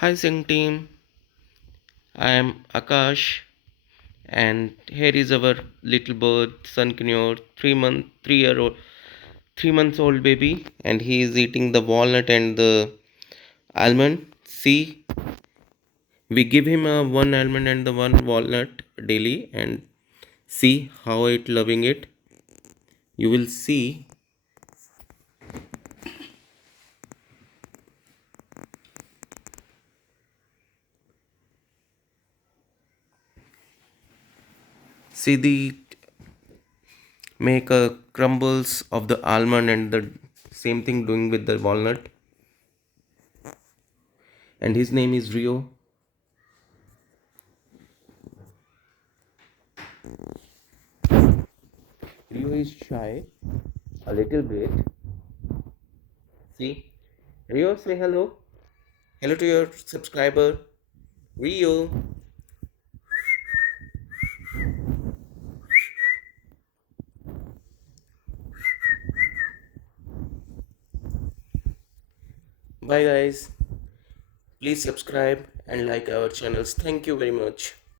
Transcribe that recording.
Hi Sing team, I am Akash and here is our little bird sunconure 3 months old baby, and he is eating the walnut and the almond. See, we give him a one almond and the one walnut daily, and see how it loving it. You will see the make a crumbles of the almond and the same thing doing with the walnut, and his name is Rio. Rio is shy a little bit. See, Rio, say hello. Hello to your subscriber, Rio. Bye, guys. Please subscribe and like our channels. Thank you very much.